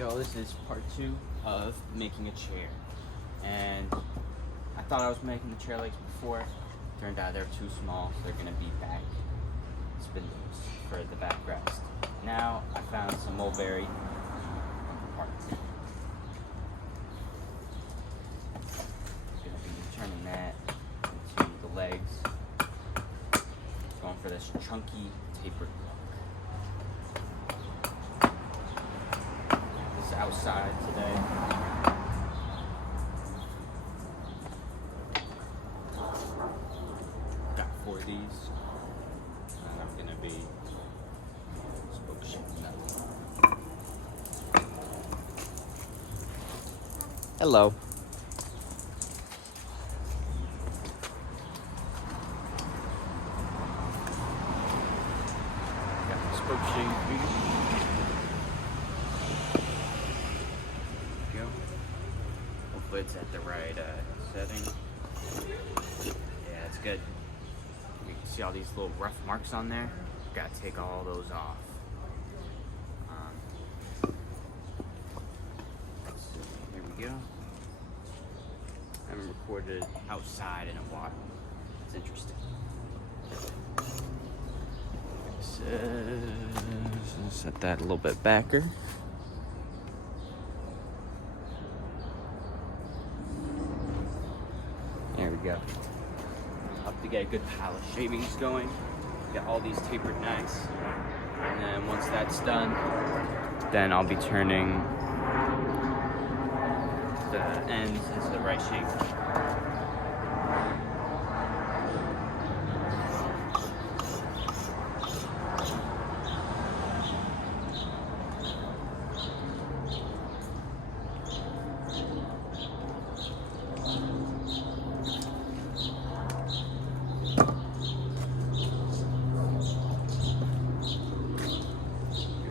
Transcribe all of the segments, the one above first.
Yo, this is part 2 of making a chair. And I thought I was making the chair legs before. Turned out they're too small, so they're gonna be back spindles for the backrest. Now I found some mulberry parts. Gonna be turning that into the legs. Going for this chunky tapered look. This is outside today. Got 4 of these. And I'm gonna be spoke shaping them. Hello. Got the spoke shape here. Go. Hopefully it's at the right setting. Yeah, it's good. You can see all these little rough marks on there. Gotta take all those off. Here we go. I haven't recorded outside in a while. It's interesting. So, set that a little bit backer. There we go. Up to get a good pile of shavings going. Get all these tapered nice. And then once that's done, then I'll be turning the ends into the right shape.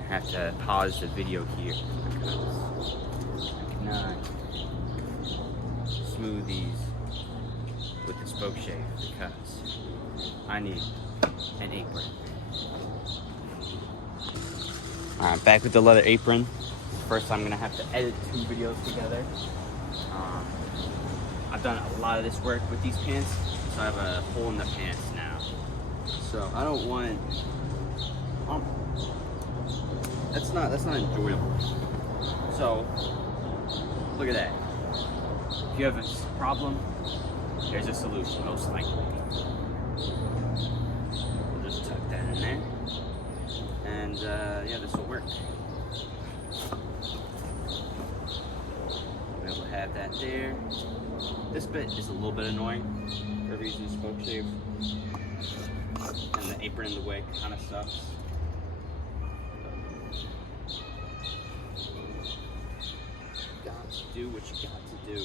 Have to pause the video here because I cannot smooth these with the spoke shave because I need an apron. Alright, back with the leather apron. First I'm gonna have to edit 2 videos together. I've done a lot of this work with these pants, so I have a hole in the pants now. So I don't want that's not enjoyable. So look at that. If you have a problem, there's a solution most likely. We'll just tuck that in there, and yeah, this will work. We'll be able to have that there. This bit is a little bit annoying for using the spoke shape, and the apron in the way kind of sucks. Do what you got to do.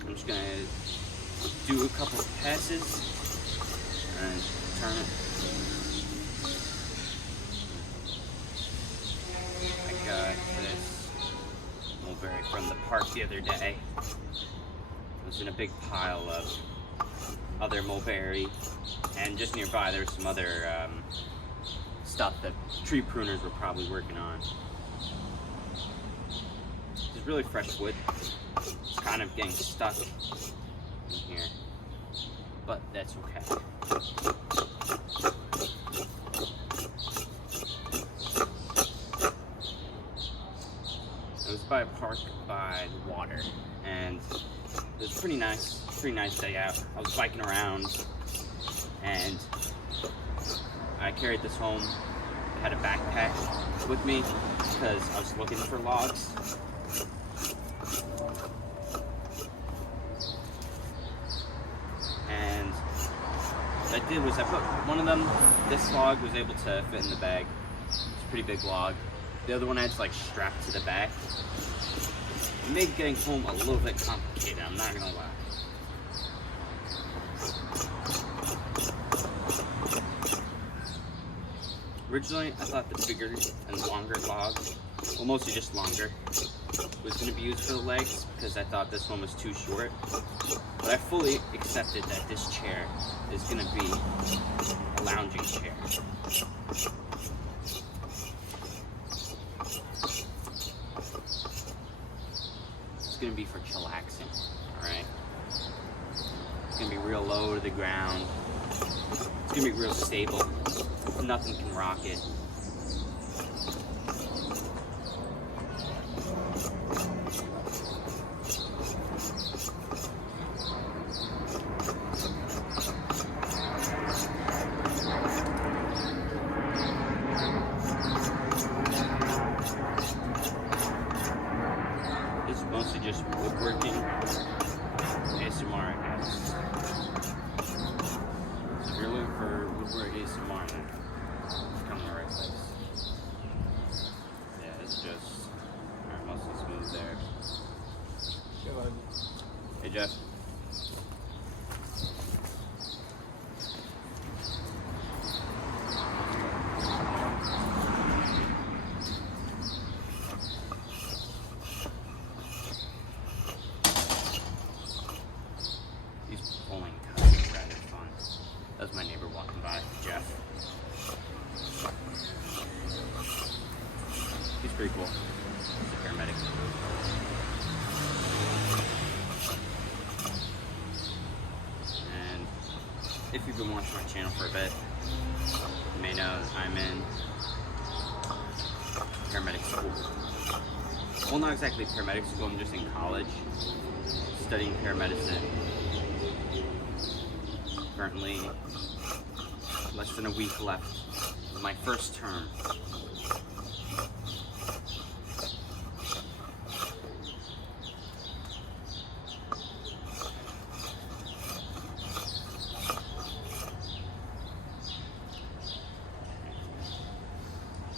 I'm just gonna do a couple of passes and turn it. I got this mulberry from the park the other day. It was in a big pile of other mulberry, and just nearby there's some other stuff that tree pruners were probably working on. It's really fresh wood. It's kind of getting stuck in here, but that's okay. I was by a park by the water, and it was pretty nice day out. I was biking around, and I carried this home. I had a backpack with me because I was looking for logs. And what I did was I put one of them, this log was able to fit in the bag. It's a pretty big log. The other one I had to like strap to the back. It made getting home a little bit complicated, I'm not gonna lie. Originally, I thought the bigger and longer log, well mostly just longer, was going to be used for the legs because I thought this one was too short. But I fully accepted that this chair is going to be a lounging chair. gonna be for chillaxing, alright? It's gonna be real low to the ground. It's gonna be real stable. Nothing can rock it. This is mostly just woodworking. ASMR, I guess. So if you're looking for woodwork ASMR, then come to the right place. Yeah, it's just mostly smooth there. Hey Jeff. These bowling cuts are rather fun. That was my neighbor walking by, Jeff. He's pretty cool. He's a paramedic. And if you've been watching my channel for a bit, you may know that I'm in paramedic school. Well, not exactly paramedic school, I'm just in college, studying paramedicine. Currently, less than a week left of my first term.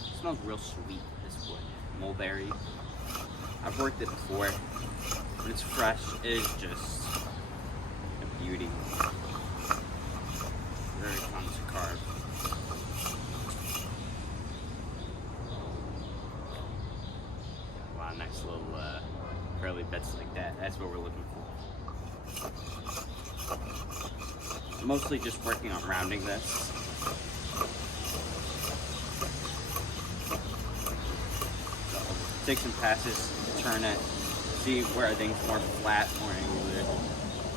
It smells real sweet, this wood. Mulberry. I've worked it before. When it's fresh, it is just a beauty. Very fun to carve. A lot of nice little curly bits like that. That's what we're looking for. Mostly just working on rounding this. Take some passes, turn it, see where are things more flat, more angular,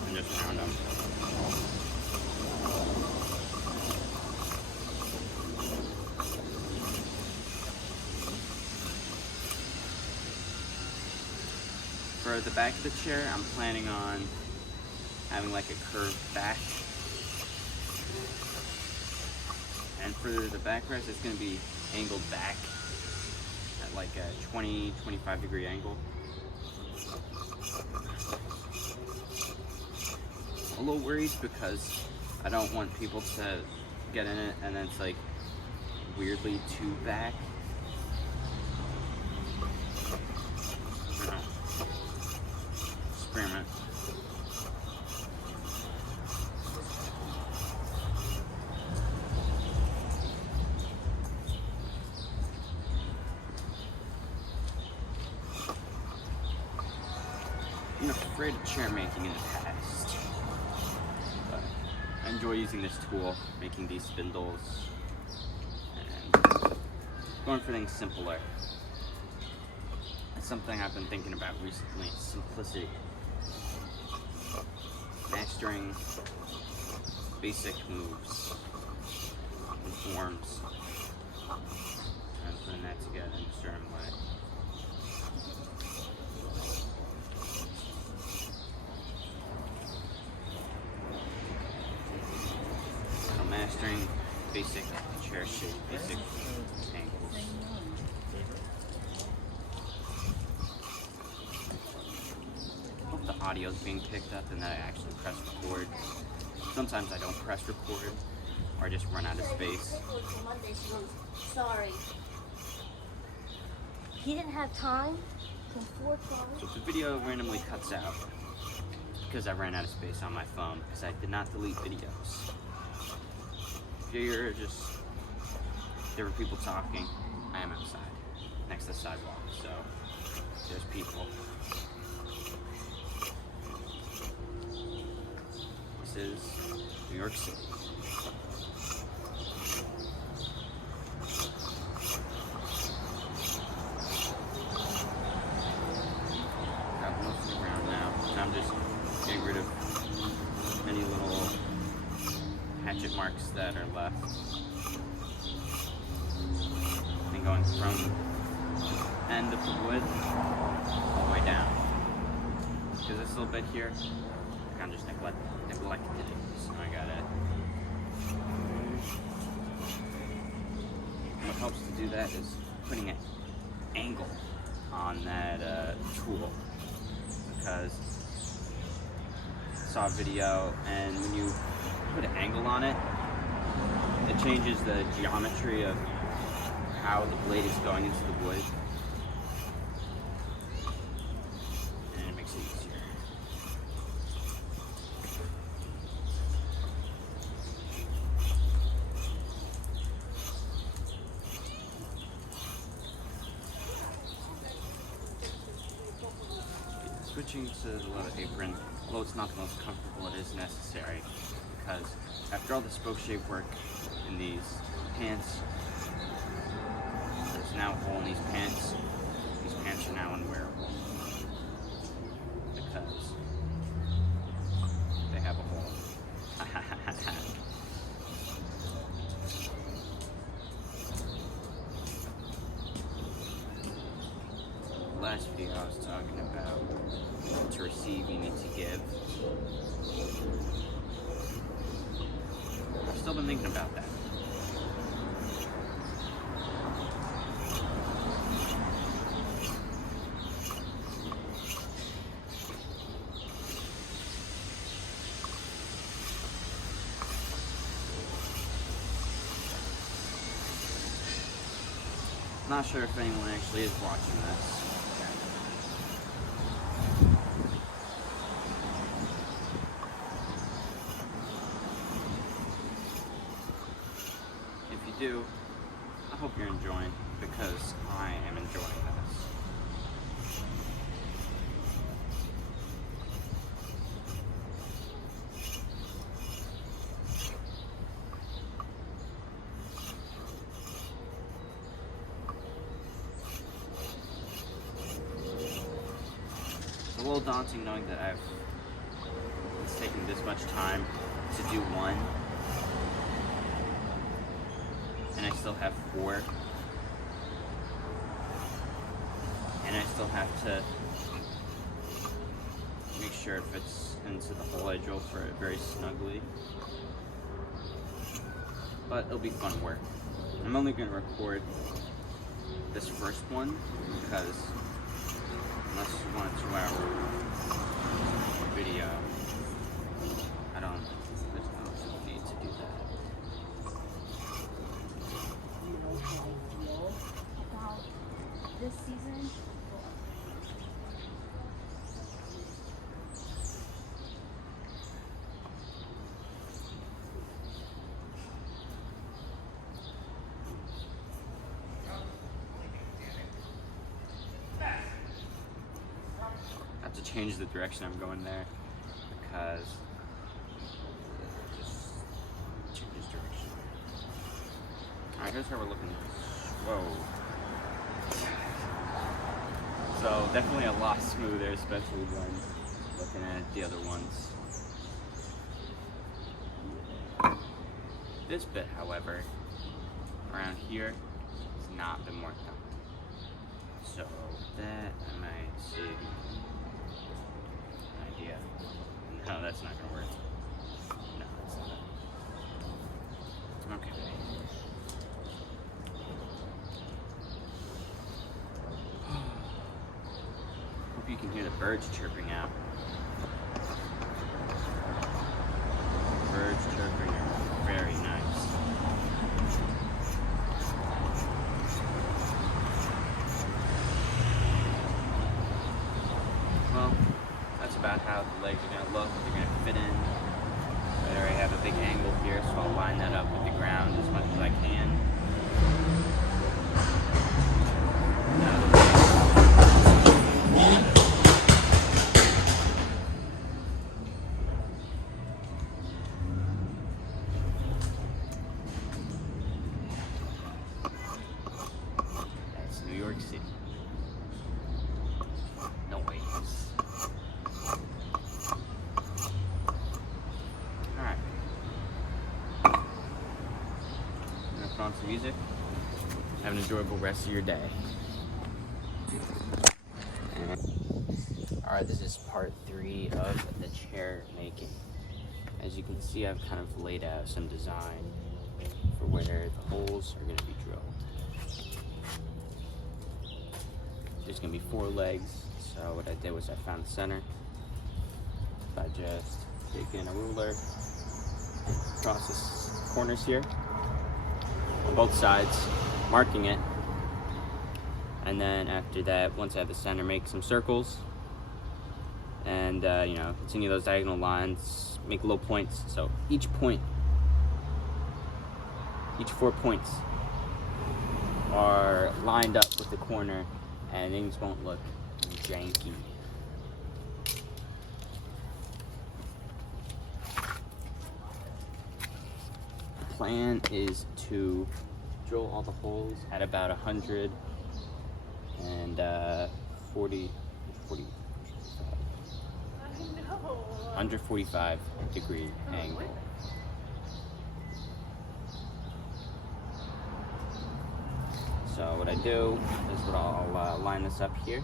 and just round them. For the back of the chair, I'm planning on having like a curved back. And for the backrest, it's going to be angled back at like a 20-25 degree angle. I'm a little worried because I don't want people to get in it and then it's like weirdly too back. I don't know. Experiment. I'm afraid of chair making in the past, but I enjoy using this tool, making these spindles, and going for things simpler. It's something I've been thinking about recently, simplicity. Mastering basic moves and forms, and putting that together in a certain way. Mastering basic chair shape, basic angles. Hope the audio is being picked up and that I actually press record. Sometimes I don't press record or I just run out of space. Sorry. He didn't have time. So if the video randomly cuts out, because I ran out of space on my phone, because I did not delete videos. You're just different people talking. I am outside, next to the sidewalk, so there's people. This is New York City. Got most of the ground. that are left. And going from the end of the wood all the way down. Because this little bit here, I kind of just neglected it. So I gotta. What helps to do that is putting an angle on that tool. Because I saw a video, and when you put an angle on it, it changes the geometry of how the blade is going into the wood, and it makes it easier. Switching to the leather apron, although it's not the most comfortable, it is necessary, because after all the spoke shape work in these pants, there's now a hole in these pants. These pants are now unwearable because they have a hole. Last video I was talking about to receive you need to give. I've still been thinking about that. Not sure if anyone actually is watching this. If you do, I hope you're enjoying, because I am enjoying this. It's a little daunting knowing that it's taken this much time to do one, and I still have 4, and I still have to make sure it fits into the hole I drill for it very snugly. But it'll be fun work. I'm only going to record this first one because unless you want a 2-hour video, there's no need to do that. You know how I feel about this season? I have to change the direction I'm going there because it just changes direction. Alright, here's how we're looking. Whoa. So definitely a lot smoother, especially when looking at the other ones. This bit, however, around here, has not been worked on. So that I might see. Idea. No, that's not gonna work. No, it's not. Okay. Hope you can hear the birds chirping out. Birds chirping are very nice. Well, that's about how the legs are going to look. They're going to fit in. I already have a big angle here, so I'll line that up with the ground as much as I can. That's New York City. No waves. some music. Have an enjoyable rest of your day. Alright, this is part 3 of the chair making. As you can see, I've kind of laid out some design for where the holes are going to be drilled. There's going to be 4 legs, so what I did was I found the center by just taking a ruler across the corners here on both sides, marking it, and then after that, once I have the center, make some circles and you know, continue those diagonal lines, make little points. So each 4 points are lined up with the corner and things won't look janky. The plan is to drill all the holes at about 145 degree angle. So what I do is I'll line this up here.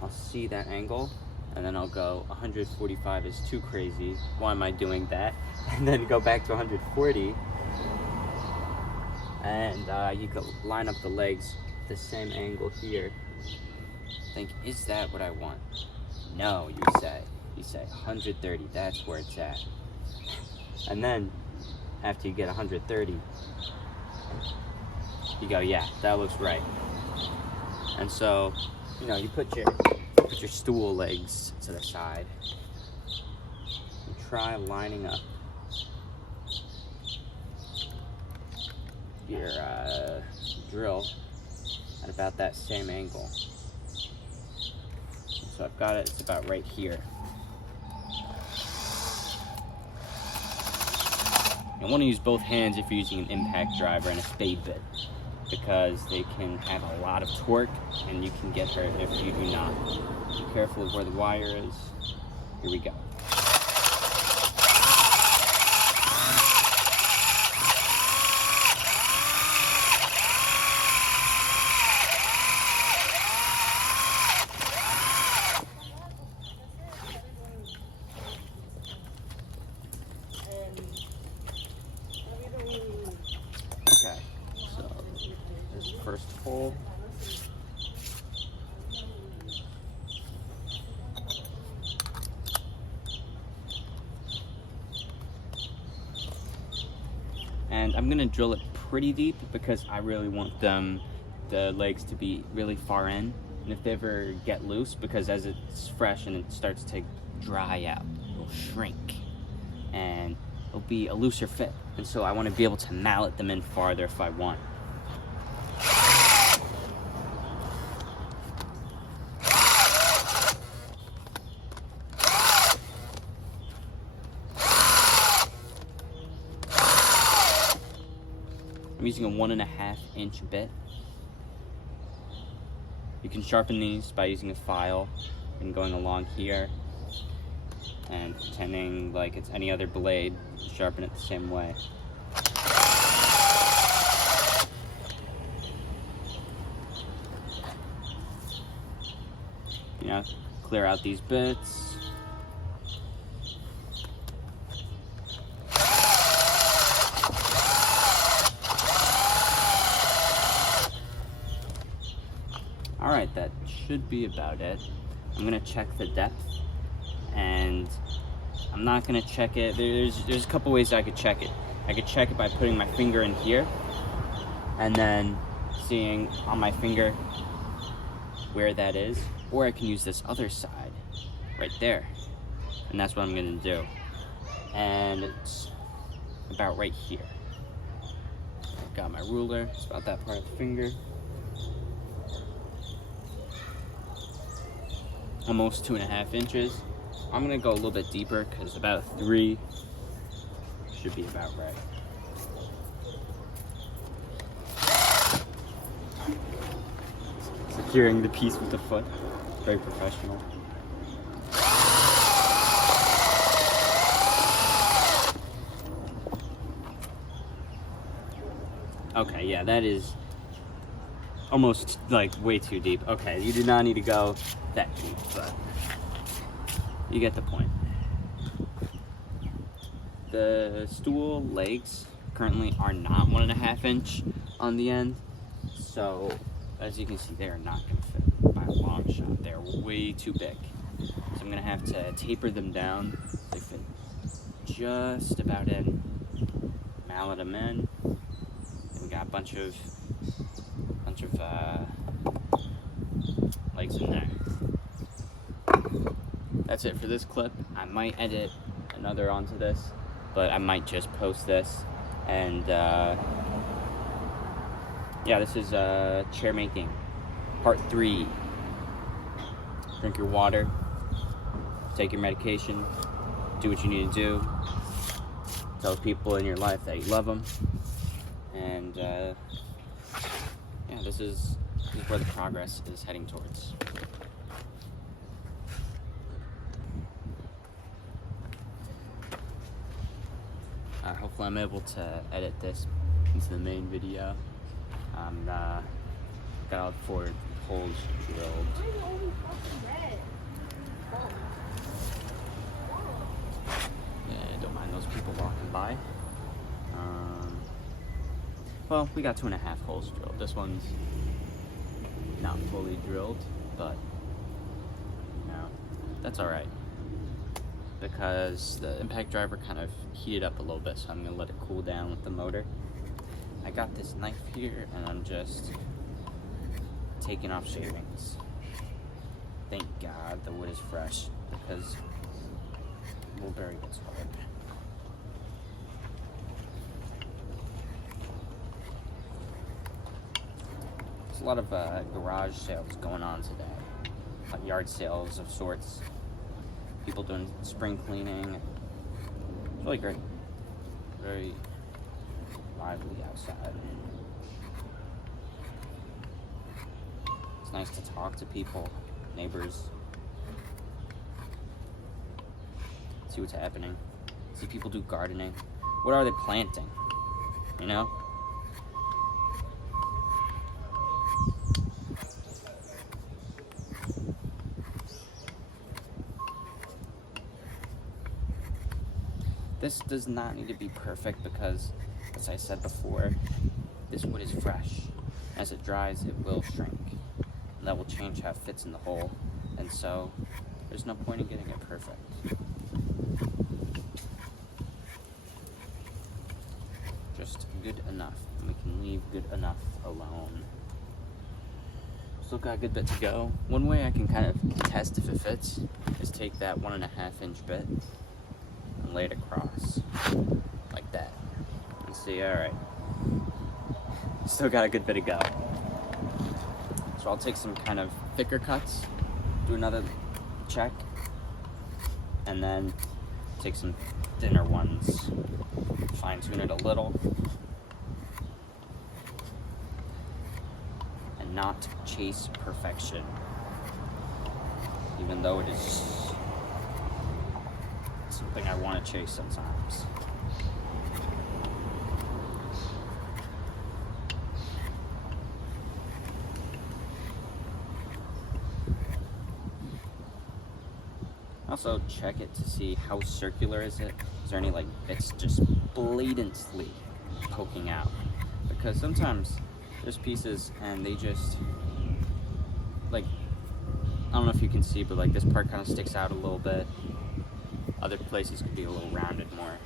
I'll see that angle, and then I'll go 145 is too crazy. Why am I doing that? And then go back to 140. And you can line up the legs the same angle here. Think, is that what I want? No, you say 130, that's where it's at. And then after you get 130, you go, yeah, that looks right. And so, you know, you put your stool legs to the side and try lining up your drill at about that same angle. So I've got it, it's about right here. You want to use both hands if you're using an impact driver and a spade bit, because they can have a lot of torque and you can get hurt if you do not. Be careful of where the wire is. Here we go. Okay, so this first hole. And I'm gonna drill it pretty deep because I really want the legs to be really far in. And if they ever get loose, because as it's fresh and it starts to dry out, it'll shrink and it'll be a looser fit. And so I want to be able to mallet them in farther if I want. I'm using a 1.5 inch bit. You can sharpen these by using a file and going along here and pretending like it's any other blade, sharpen it the same way. You know, clear out these bits. Alright, that should be about it. I'm gonna check the depth, and I'm not gonna check it. There's a couple ways I could check it. I could check it by putting my finger in here and then seeing on my finger where that is, or I can use this other side right there, and that's what I'm gonna do. And it's about right here. I've got my ruler, it's about that part of the finger. Almost 2.5 inches. I'm gonna go a little bit deeper because about 3 should be about right. Securing the piece with the foot, very professional. Okay, yeah, that is almost like way too deep. Okay, you do not need to go that deep, but you get the point. The stool legs currently are not 1.5 inch on the end, so as you can see, they are not going to fit by a long shot. They're way too big, so I'm going to have to taper them down. They fit just about in, mallet them in, and we got a bunch of legs in there. That's it for this clip. I might edit another onto this, but I might just post this. And yeah, this is chair making part 3. Drink your water, take your medication, do what you need to do, tell people in your life that you love them, and yeah, this is where the progress is heading towards. Hopefully I'm able to edit this into the main video. Got all 4 holes drilled. Yeah, don't mind those people walking by. Well, we got 2.5 holes drilled. This one's not fully drilled, but you know, that's all right, because the impact driver kind of heated up a little bit, so I'm gonna let it cool down with the motor. I got this knife here, and I'm just taking off shavings. Thank God the wood is fresh, because mulberry gets hard. There's a lot of garage sales going on today, like yard sales of sorts. People doing spring cleaning. It's really great. Very lively outside. It's nice to talk to people, neighbors, see what's happening, see people do gardening. What are they planting? You know? This does not need to be perfect because, as I said before, this wood is fresh. As it dries, it will shrink. And that will change how it fits in the hole. And so, there's no point in getting it perfect. Just good enough. And we can leave good enough alone. Still got a good bit to go. One way I can kind of test if it fits is take that 1.5 inch bit and lay it across like that and see. All right, still got a good bit to go, so I'll take some kind of thicker cuts, do another check, and then take some thinner ones, fine tune it a little, and not chase perfection, even though it is something I want to chase sometimes. Also check it to see how circular is it. Is there any like bits just blatantly poking out? Because sometimes there's pieces and they just like, I don't know if you can see, but like this part kind of sticks out a little bit. Other places could be a little rounded more.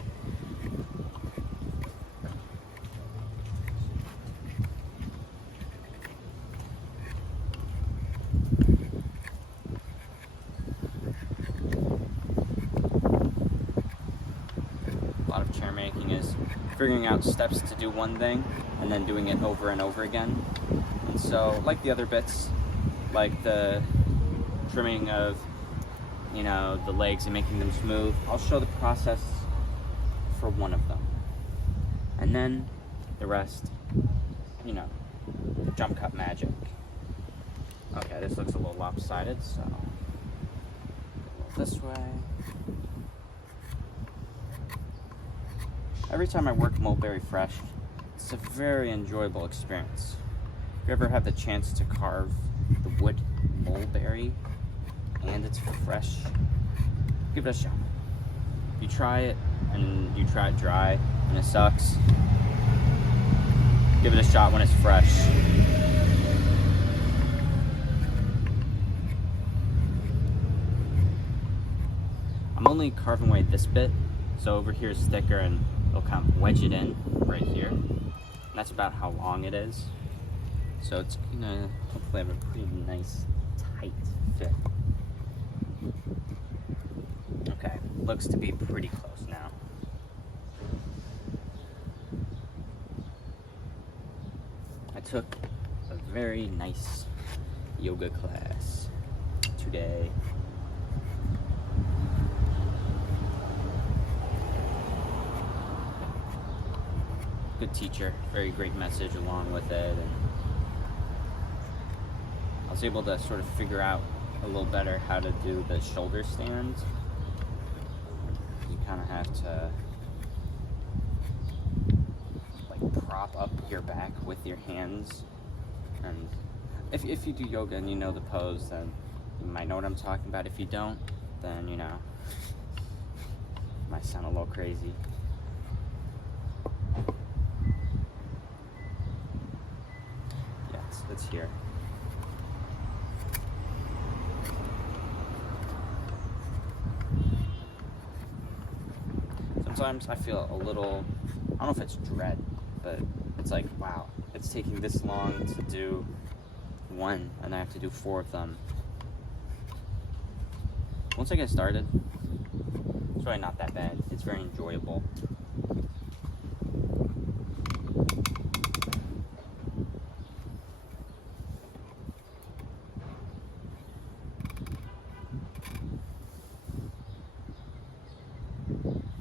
A lot of chair making is figuring out steps to do one thing and then doing it over and over again. And so, like the other bits, like the trimming of, you know, the legs and making them smooth, I'll show the process for one of them. And then the rest, you know, jump cut magic. Okay, this looks a little lopsided, so this way. Every time I work mulberry fresh, it's a very enjoyable experience. If you ever have the chance to carve the wood mulberry and it's fresh, give it a shot. If you try it and you try it dry and it sucks, give it a shot when it's fresh. I'm only carving away this bit, so over here is thicker and it'll kind of wedge it in right here. And that's about how long it is. So it's gonna hopefully have a pretty nice tight fit. Okay, looks to be pretty close now. I took a very nice yoga class today. Good teacher, very great message along with it, and I was able to sort of figure out a little better how to do the shoulder stand. You kind of have to like prop up your back with your hands, and if you do yoga and you know the pose, then you might know what I'm talking about. If you don't, then you know, it might sound a little crazy. It's here. Sometimes I feel a little, I don't know if it's dread, but it's like, wow, it's taking this long to do one, and I have to do 4 of them. Once I get started, it's really not that bad. It's very enjoyable.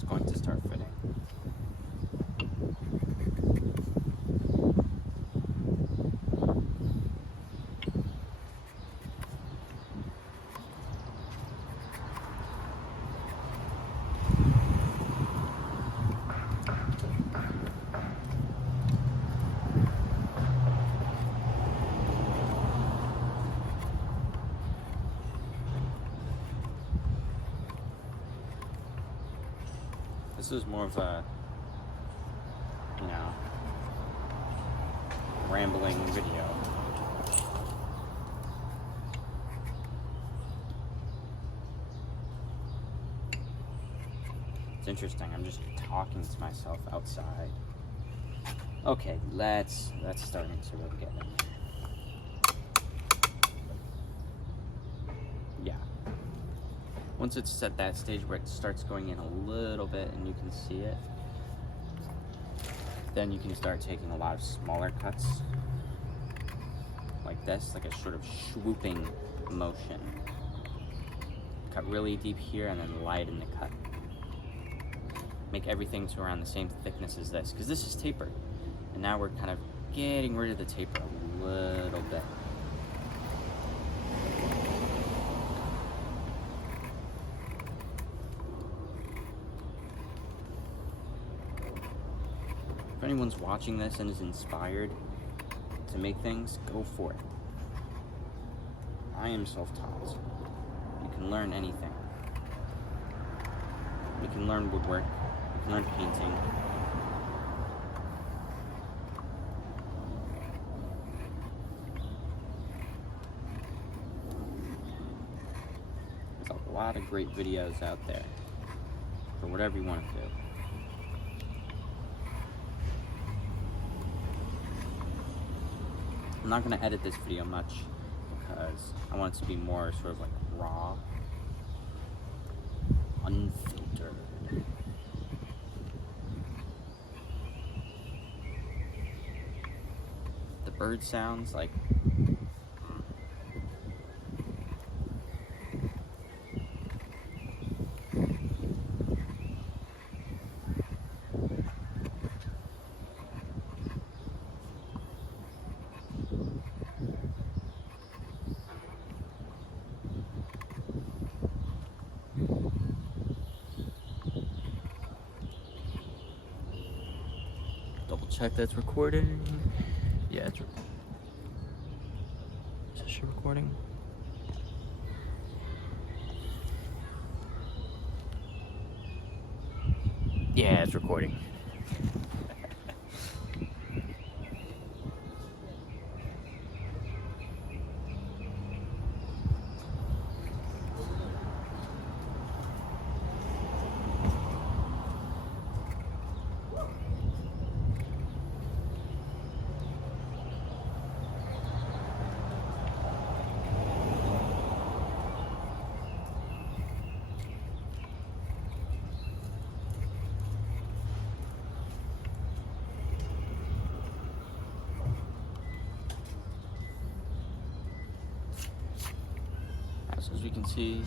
Going to start fitting. This is more of a, you know, rambling video. It's interesting, I'm just talking to myself outside. Okay, that's starting to really get in. Yeah. Once it's at that stage where it starts going in a little bit and you can see it, then you can start taking a lot of smaller cuts like this, like a sort of swooping motion. Cut really deep here and then lighten the cut. Make everything to around the same thickness as this, because this is tapered. And now we're kind of getting rid of the taper a little bit. If anyone's watching this and is inspired to make things, go for it. I am self-taught. You can learn anything. You can learn woodwork. You can learn painting. There's a lot of great videos out there for whatever you want to do. I'm not going to edit this video much because I want it to be more sort of like raw, unfiltered. The bird sounds like check that's recording. Yeah, it's is this recording? Yeah, it's recording. So as you can see,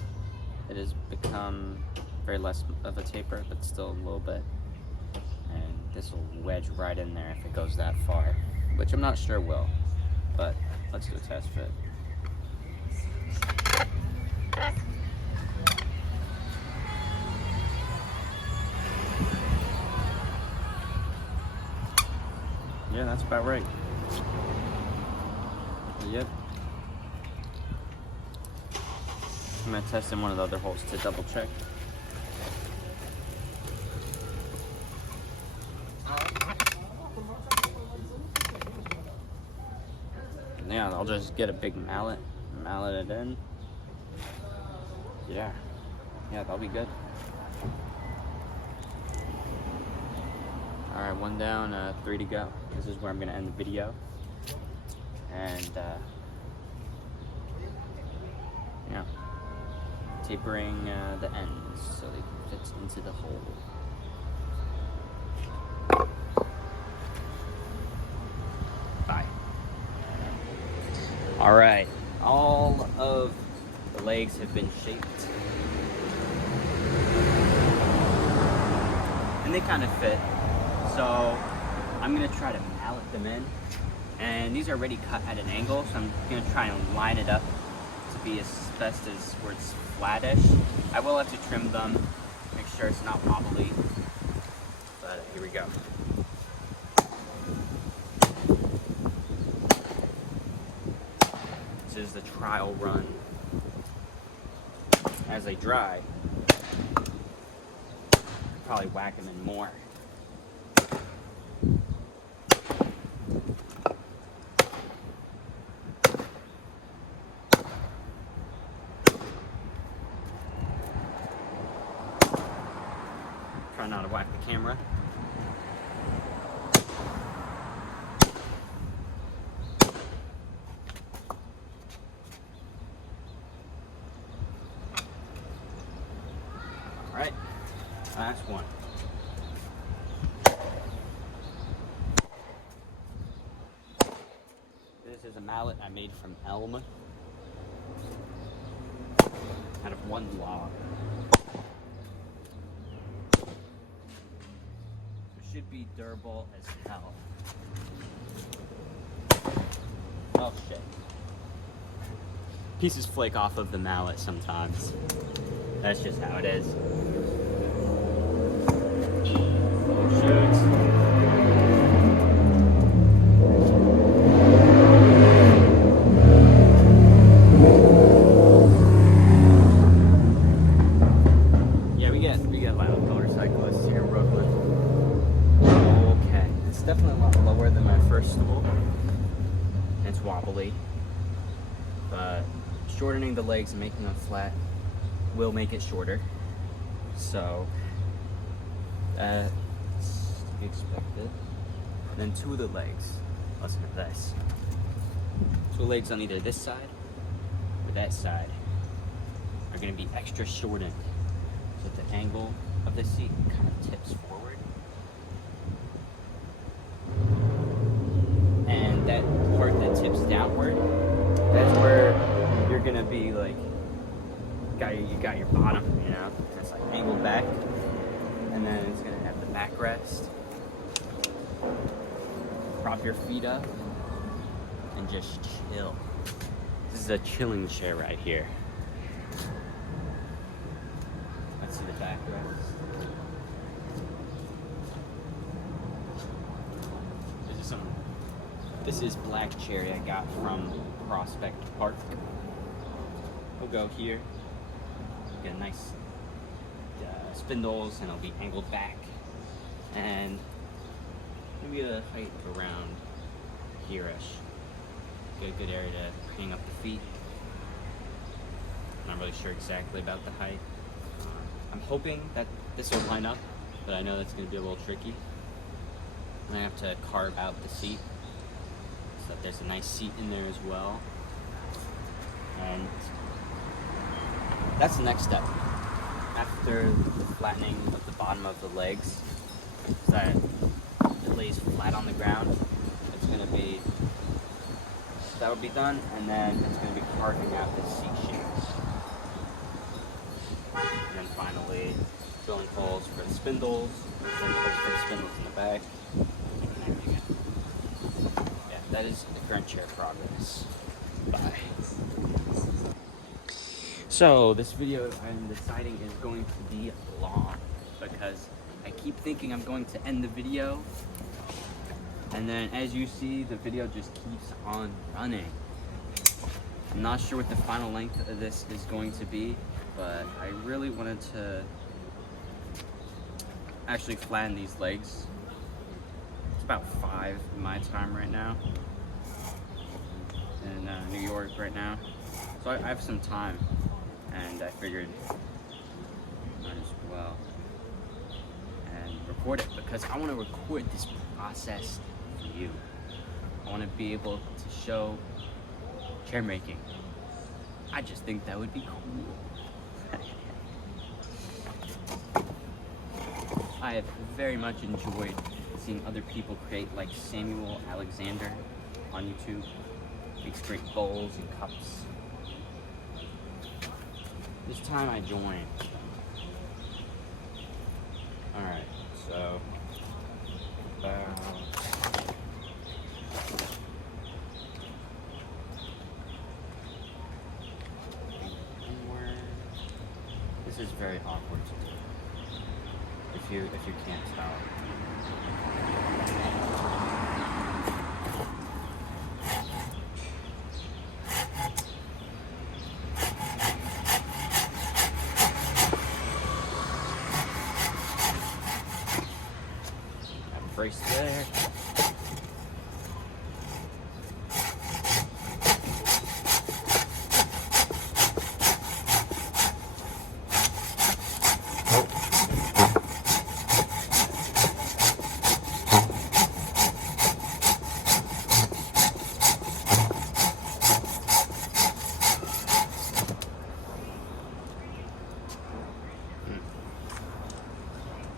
it has become very less of a taper, but still a little bit. And this will wedge right in there if it goes that far, which I'm not sure will, but let's do a test fit. Yeah, that's about right. Yep. I'm gonna test in one of the other holes to double check. Yeah, I'll just get a big mallet it in. Yeah, that'll be good. All right, one down, 3 to go. This is where I'm gonna end the video. And yeah, tapering the ends so they can fit into the hole. Bye. All right, all of the legs have been shaped. And they kind of fit. So I'm gonna try to mallet them in. And these are already cut at an angle, so I'm gonna try and line it up to be as best as where it's flattish. I will have to trim them, make sure it's not wobbly. But here we go. This is the trial run. As they dry, probably whack them in more. Try not to whack the camera. All right, last one. This is a mallet I made from elm out of one log. Should be durable as hell. Oh shit. Pieces flake off of the mallet sometimes. That's just how it is. Oh shoot. Yeah, we get loud motorcyclists here in Brooklyn. It's definitely a lot lower than my first stool. It's wobbly, but shortening the legs and making them flat will make it shorter. So that's to be expected. And then 2 of the legs, listen to this. 2 legs on either this side or that side are going to be extra shortened, so that the angle of the seat kind of tips forward. And that part that tips downward, that's where you're gonna be like, you got your bottom, you know? It's like angled back, and then it's gonna have the backrest. Prop your feet up and just chill. This is a chilling chair right here. Let's see the backrest. This is black cherry I got from Prospect Park. We'll go here. Get a nice spindles, and it'll be angled back, and maybe a height around here-ish. Get a good area to hang up the feet. I'm not really sure exactly about the height. I'm hoping that this will line up, but I know that's going to be a little tricky. And I have to carve out the seat so that there's a nice seat in there as well. And that's the next step. After the flattening of the bottom of the legs, so that it lays flat on the ground, it's going to be, that would be done, and then it's going to be carving out the seat shapes. And then finally, drilling holes for the spindles, drilling holes for the spindles in the back, and everything else. Yeah, that is the current chair progress. Bye. So this video, I'm deciding, is going to be long because I keep thinking I'm going to end the video, and then as you see, the video just keeps on running. I'm not sure what the final length of this is going to be, but I really wanted to actually flatten these legs. It's about 5 in my time right now, in New York right now, so I have some time. And I figured might as well and record it, because I want to record this process for you. I want to be able to show chair making. I just think that would be cool. I have very much enjoyed seeing other people create, like Samuel Alexander on YouTube. Makes great bowls and cups. This time I joined. Alright, so this is very awkward to do if you can't tell. Brace there.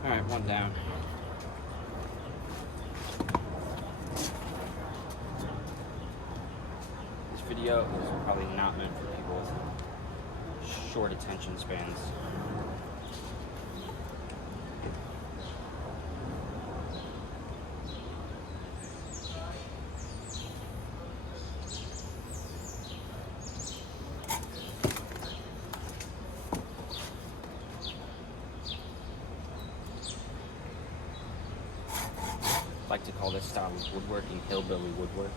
All right, one down. Video is probably not meant for people with short attention spans. I like to call this style of woodworking hillbilly woodwork,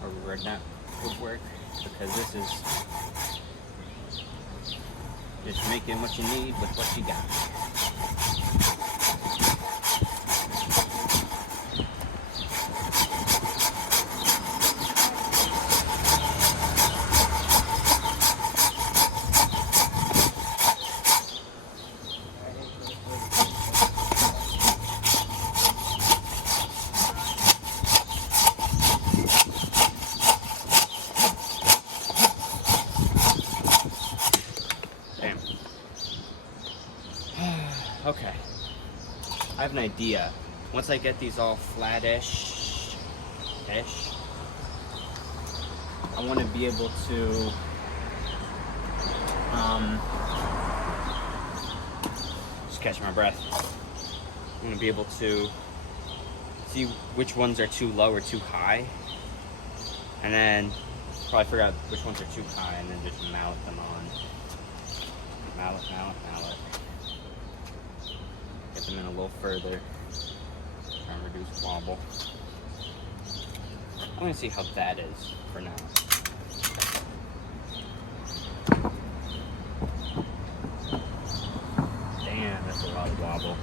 or redneck woodwork, because this is just making what you need with what you got. Okay, I have an idea. Once I get these all flat-ish, I want to be able to just catch my breath. I want to be able to see which ones are too low or too high, and then probably figure out which ones are too high, and then just mallet them on. Mallet. Get them in a little further. Try and reduce wobble. I'm gonna see how that is for now. Damn, that's a lot of wobble.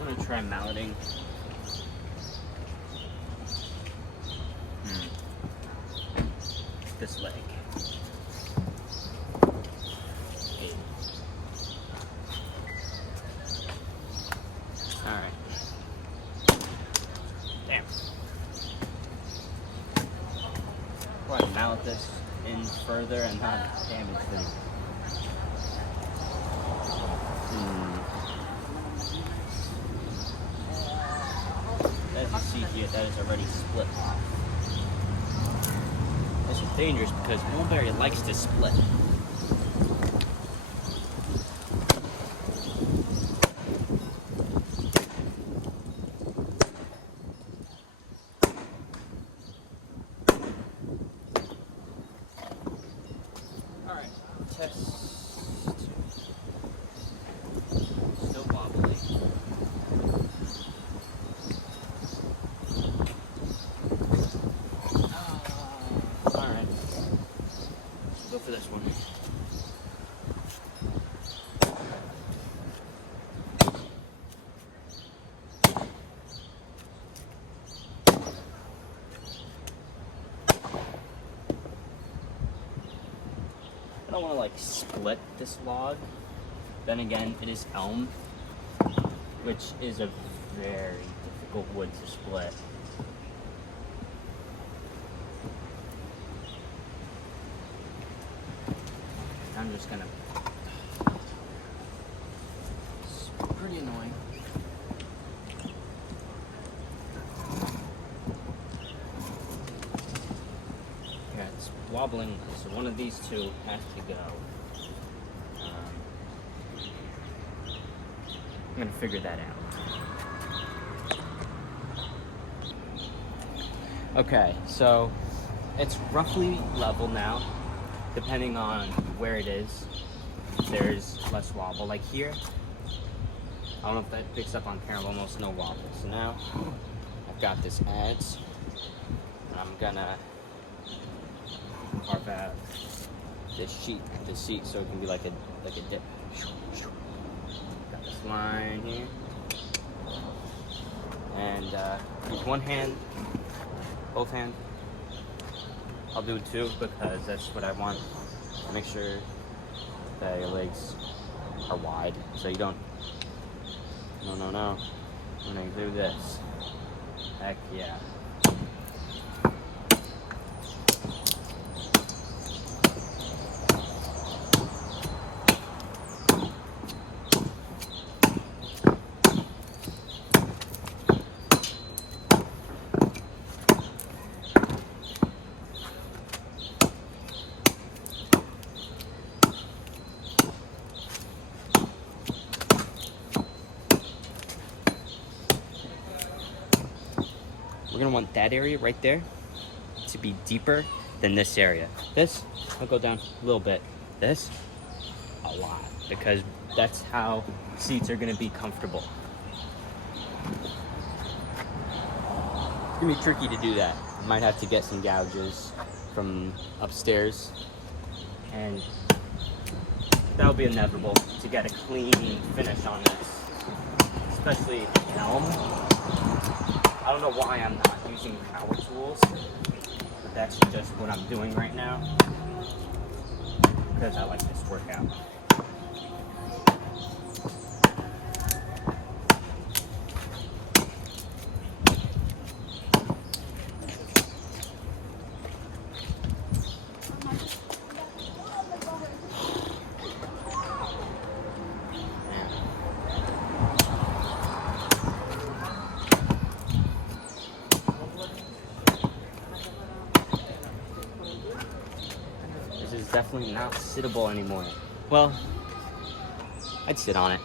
I'm gonna try malleting. This leg. Hey. Alright. Damn. Go ahead and mallet this in further and not damage them. There's a seat here that is already split off. This is dangerous because mulberry likes to split. Alright, test. Still wobbly. Alright. Go for this one. I don't want to like split this log. Then again, it is elm, which is a very difficult wood to split. I'm just gonna. It's pretty annoying. Yeah, it's wobbling, so one of these two has to go. I'm gonna figure that out. Okay, so it's roughly level now. Depending on where it is, there's less wobble. Like here, I don't know if that picks up on camera, almost no wobble. So now I've got this adze, and I'm gonna carve out this seat, so it can be like a dip. Got this line here, and use one hand, both hands. I'll do two because that's what I want. Make sure that your legs are wide, so you don't. No. I'm gonna do this. Heck yeah. We're gonna want that area right there to be deeper than this area. This, I'll go down a little bit. This, a lot, because that's how seats are gonna be comfortable. It's gonna be tricky to do that. I might have to get some gouges from upstairs, and that'll be inevitable to get a clean finish on this, especially elm. I don't know why I'm not using power tools, but that's just what I'm doing right now because I like this workout. Definitely not sittable anymore. Well, I'd sit on it.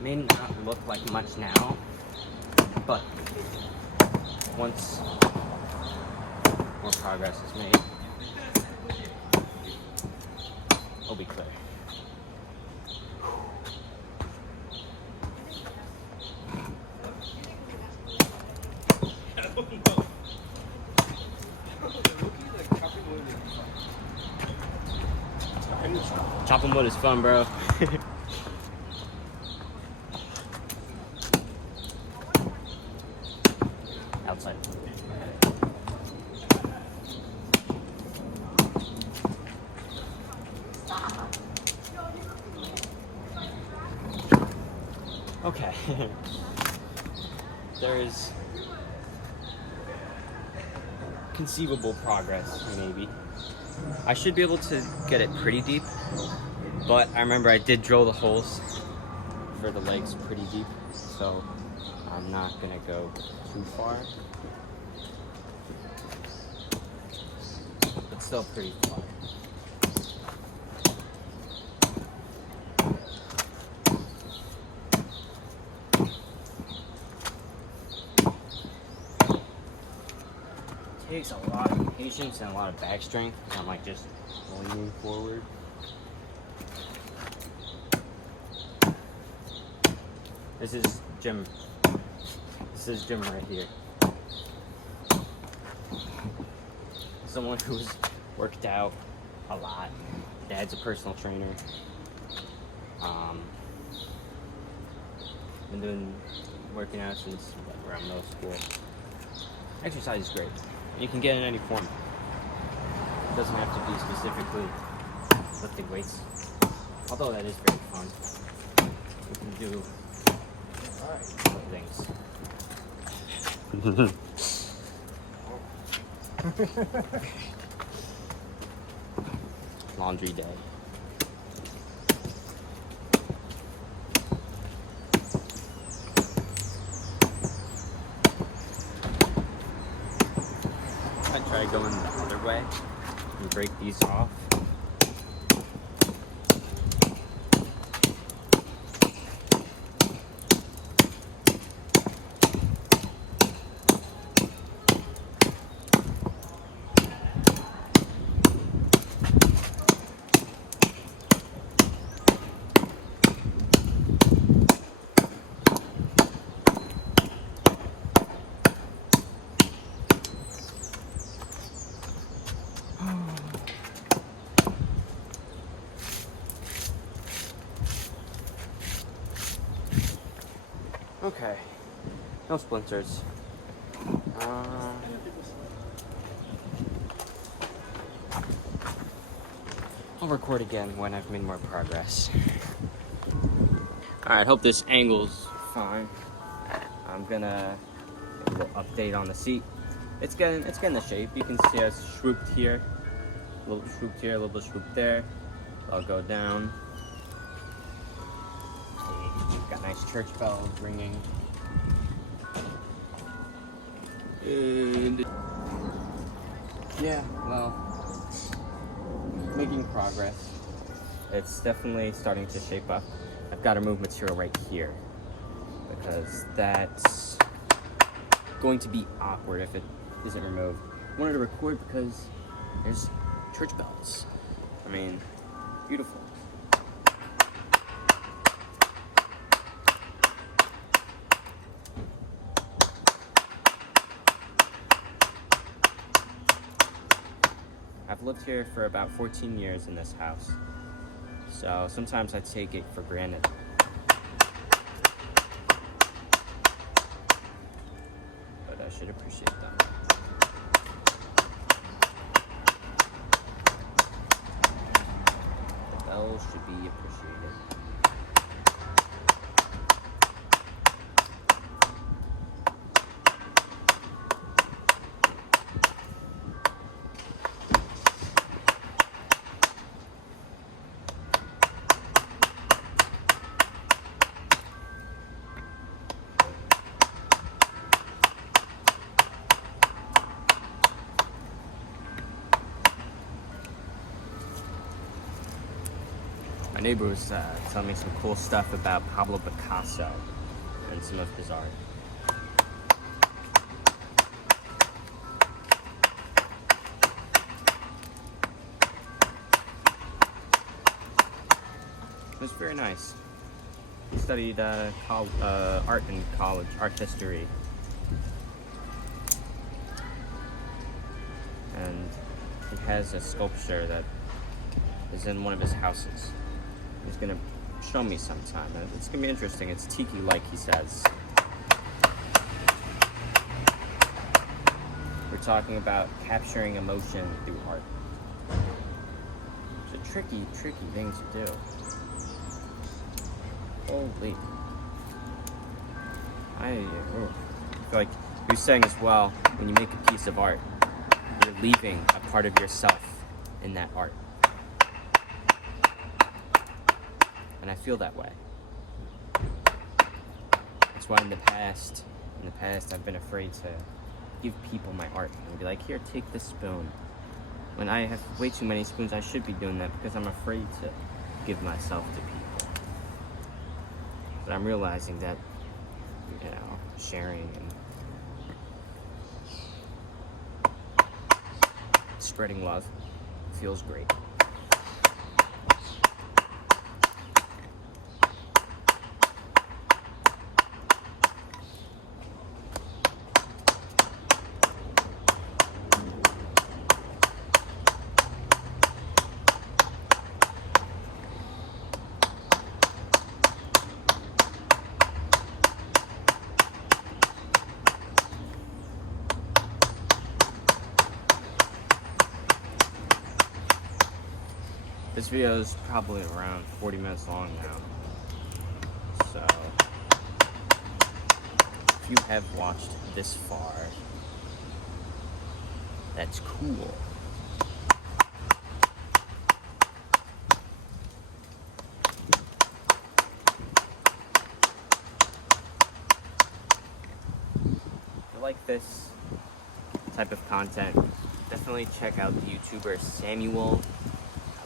May not look like much now, but once more progress is made, it'll be clear. Chopping wood is fun, bro. Outside. Okay. There's conceivable progress, maybe. I should be able to get it pretty deep, but I remember I did drill the holes for the legs pretty deep, so I'm not gonna go too far. But still pretty far. Takes a lot of patience and a lot of back strength. I'm like just leaning forward. This is Jim. This is Jim right here. Someone who's worked out a lot. Dad's a personal trainer. Been working out since around middle school. Exercise is great. You can get in any form. It doesn't have to be specifically lifting weights. Although that is very fun. You can do other things. Laundry day. I try going the other way and break these off. Okay, no splinters. I'll record again when I've made more progress. Alright, hope this angle's fine. I'm gonna give a little update on the seat. It's getting the shape. You can see it's swooped here, a little swooped here, a little bit swooped there. I'll go down. Got nice church bells ringing. And yeah, well, making progress. It's definitely starting to shape up. I've got to move material right here because that's going to be awkward if it isn't removed. I wanted to record because there's church bells. I mean, beautiful. I've lived here for about 14 years in this house, so sometimes I take it for granted. But I should appreciate that. The bells should be appreciated. My neighbor was telling me some cool stuff about Pablo Picasso and some of his art. It was very nice. He studied art in college, art history. And he has a sculpture that is in one of his houses. He's gonna show me sometime. It's gonna be interesting. It's tiki-like, he says. We're talking about capturing emotion through art. It's a tricky thing to do. Holy. I feel like you're saying as well, when you make a piece of art, you're leaving a part of yourself in that art. And I feel that way. That's why in the past I've been afraid to give people my art and be like, here, take this spoon. When I have way too many spoons, I should be doing that because I'm afraid to give myself to people. But I'm realizing that, you know, sharing and spreading love feels great. This video is probably around 40 minutes long now, so if you have watched this far, that's cool. If you like this type of content, definitely check out the YouTuber Samuel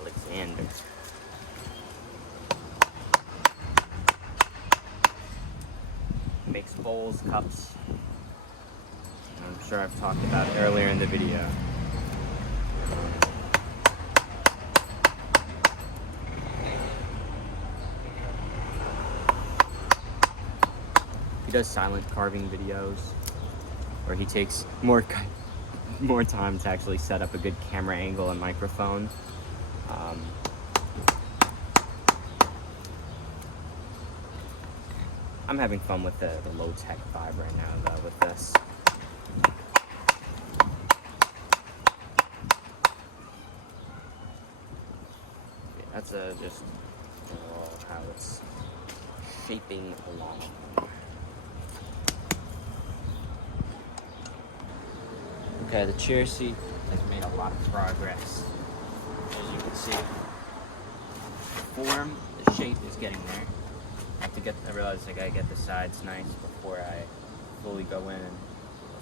Alexander. He makes bowls, cups. I'm sure I've talked about it earlier in the video. He does silent carving videos where he takes more time to actually set up a good camera angle and microphone. I'm having fun with the low-tech vibe right now, though, with this. Yeah, that's just how it's shaping along. Okay, the chair seat has made a lot of progress. As you can see, the form, the shape is getting there. I realize I gotta get the sides nice before I fully go in and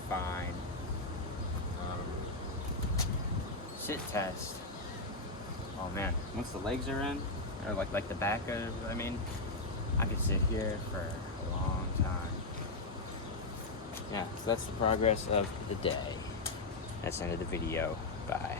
refine. Sit test. Oh man, once the legs are in, or like the back of, I could sit here for a long time. Yeah, so that's the progress of the day. That's the end of the video. Bye.